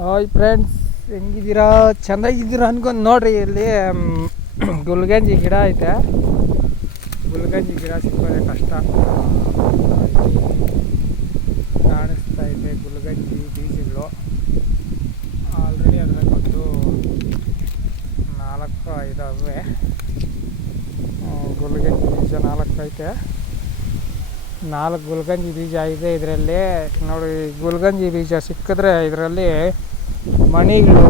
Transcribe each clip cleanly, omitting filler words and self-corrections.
Hi friends, ಹೆಂಗಿದ್ದೀರಾ? ಚೆನ್ನಾಗಿದ್ದೀರಾ ಅನ್ಕೊಂಡು ನೋಡ್ರಿ. ಇಲ್ಲಿ ಗುಲ್ಗಂಜಿ ಗಿಡ ಐತೆ. ಗುಲ್ಗಂಜಿ ಗಿಡ ಸಿಕ್ಕೋದೆ ಕಷ್ಟ. ಕಾಣಿಸ್ತಾ ಇದೆ ಗುಲ್ಗಂಜಿ ಬೀಜಗಳು. ಆಲ್ರೆಡಿ ಅದ್ರಾಗ ಒಂದು 4-5 ಅವೆ. ಗುಲ್ಗಂಜಿ ಬೀಜ 4 ಐತೆ. 4 ಗುಲ್ಗಂಜಿ ಬೀಜ ಇದೆ ಇದರಲ್ಲಿ. ನೋಡಿ, ಗುಲ್ಗಂಜಿ ಬೀಜ ಸಿಕ್ಕಿದ್ರೆ ಇದರಲ್ಲಿ ಮಣಿಗಳು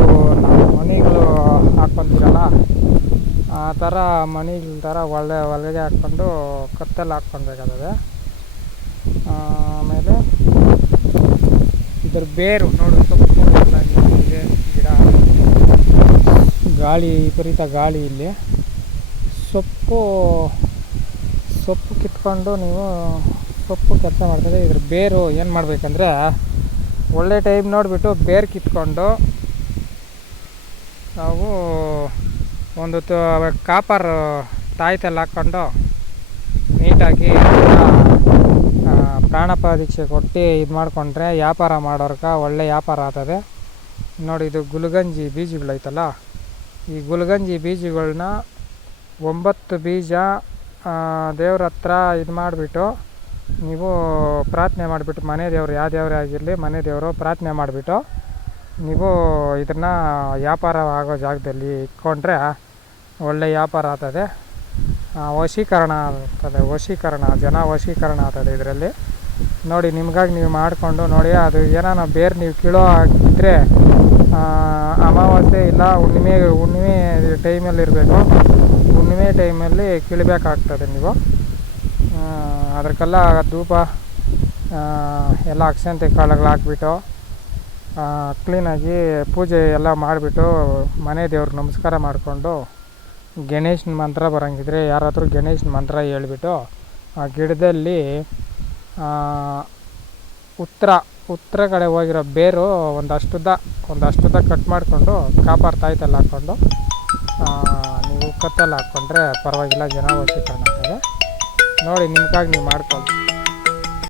ಹಾಕ್ಕೊಂತೀರಲ್ಲ, ಆ ಥರ ಮಣಿಗಳ ಥರ ಒಳಗೆ ಹಾಕ್ಕೊಂಡು ಕತ್ತಲ್ಲಿ ಹಾಕ್ಕೊಬೇಕಾಗ್ತದೆ. ಆಮೇಲೆ ಇದ್ರ ಬೇರು ನೋಡಿ, ಸೊಪ್ಪು ಎಲ್ಲ ಇದೆ. ಗಿಡ ಗಾಳಿ, ವಿಪರೀತ ಗಾಳಿ ಇಲ್ಲಿ. ಸೊಪ್ಪು ಕಿತ್ಕೊಂಡು ನೀವು ಸೊಪ್ಪು ಕೆಲಸ ಮಾಡ್ತದೆ. ಇದ್ರ ಬೇರು ಏನು ಮಾಡಬೇಕಂದ್ರೆ, ಒಳ್ಳೆ ಟೈಮ್ ನೋಡಿಬಿಟ್ಟು ಬೇರು ಕಿತ್ಕೊಂಡು ನಾವು ಒಂದು ಕಾಪರ್ ತಾಯ್ತಲ್ಲಿ ಹಾಕ್ಕೊಂಡು ನೀಟಾಗಿ ಪ್ರಾಣಪರೀಕ್ಷೆ ಕೊಟ್ಟು ಇದು ಮಾಡಿಕೊಂಡ್ರೆ ವ್ಯಾಪಾರ ಮಾಡೋರ್ಗೆ ಒಳ್ಳೆ ವ್ಯಾಪಾರ ಆಗ್ತದೆ. ನೋಡಿ, ಇದು ಗುಲ್ಗಂಜಿ ಬೀಜಗಳೈತಲ್ಲ, ಈ ಗುಲ್ಗಂಜಿ ಬೀಜಗಳನ್ನ 9 ಬೀಜ ದೇವ್ರ ಹತ್ರ ಇದು ಮಾಡಿಬಿಟ್ಟು ನೀವು ಪ್ರಾರ್ಥನೆ ಮಾಡಿಬಿಟ್ಟು, ಮನೆ ದೇವರು ಯಾವ ದೇವರೇ ಆಗಿರಲಿ, ಮನೆ ದೇವರು ಪ್ರಾರ್ಥನೆ ಮಾಡಿಬಿಟ್ಟು ನೀವು ಇದನ್ನು ವ್ಯಾಪಾರ ಆಗೋ ಜಾಗದಲ್ಲಿ ಇಟ್ಕೊಂಡ್ರೆ ಒಳ್ಳೆ ವ್ಯಾಪಾರ ಆಗ್ತದೆ. ವಶೀಕರಣ ಜನ ವಶೀಕರಣ ಆಗ್ತದೆ ಇದರಲ್ಲಿ. ನೋಡಿ, ನಿಮಗಾಗಿ ನೀವು ಮಾಡಿಕೊಂಡು ನೋಡಿ. ಅದು ಏನಾನ ಬೇರೆ ನೀವು ಕೀಳೋ ಆಗಿದ್ದರೆ ಅಮಾವಾಸ್ಯೆ ಇಲ್ಲ ಹುಣ್ಣಿಮೆ ಟೈಮಲ್ಲಿ ಇರಬೇಕು. ಹುಣ್ಣಿಮೆ ಟೈಮಲ್ಲಿ ಕೀಳಬೇಕಾಗ್ತದೆ ನೀವು. ಅದಕ್ಕೆಲ್ಲ ಧೂಪ ಎಲ್ಲ ಅಕ್ಷಂತೆ ಕಾಳುಗಳು ಹಾಕ್ಬಿಟ್ಟು ಕ್ಲೀನಾಗಿ ಪೂಜೆ ಎಲ್ಲ ಮಾಡಿಬಿಟ್ಟು ಮನೆ ದೇವ್ರಿಗೆ ನಮಸ್ಕಾರ ಮಾಡಿಕೊಂಡು ಗಣೇಶನ ಮಂತ್ರ ಬರೋಂಗಿದ್ರೆ ಯಾರಾದರೂ ಗಣೇಶನ ಮಂತ್ರ ಹೇಳ್ಬಿಟ್ಟು ಆ ಗಿಡದಲ್ಲಿ ಉತ್ತರ ಕಡೆ ಹೋಗಿರೋ ಬೇರು ಒಂದಷ್ಟುದ್ದ ಕಟ್ ಮಾಡಿಕೊಂಡು ಕಾಪರ್ ತಾಯ್ತಲ್ಲಿ ಹಾಕ್ಕೊಂಡು ನೀವು ಕತ್ತಲ್ಲಿ ಹಾಕ್ಕೊಂಡ್ರೆ ಪರವಾಗಿಲ್ಲ, ಜನ ವಶೀಕರಣ ಆಗ್ತದೆ. ನೋಡಿ, ನಿಮ್ಗಾಗಿ ನೀವು ಮಾಡ್ಕೊಳ್ಳಿ.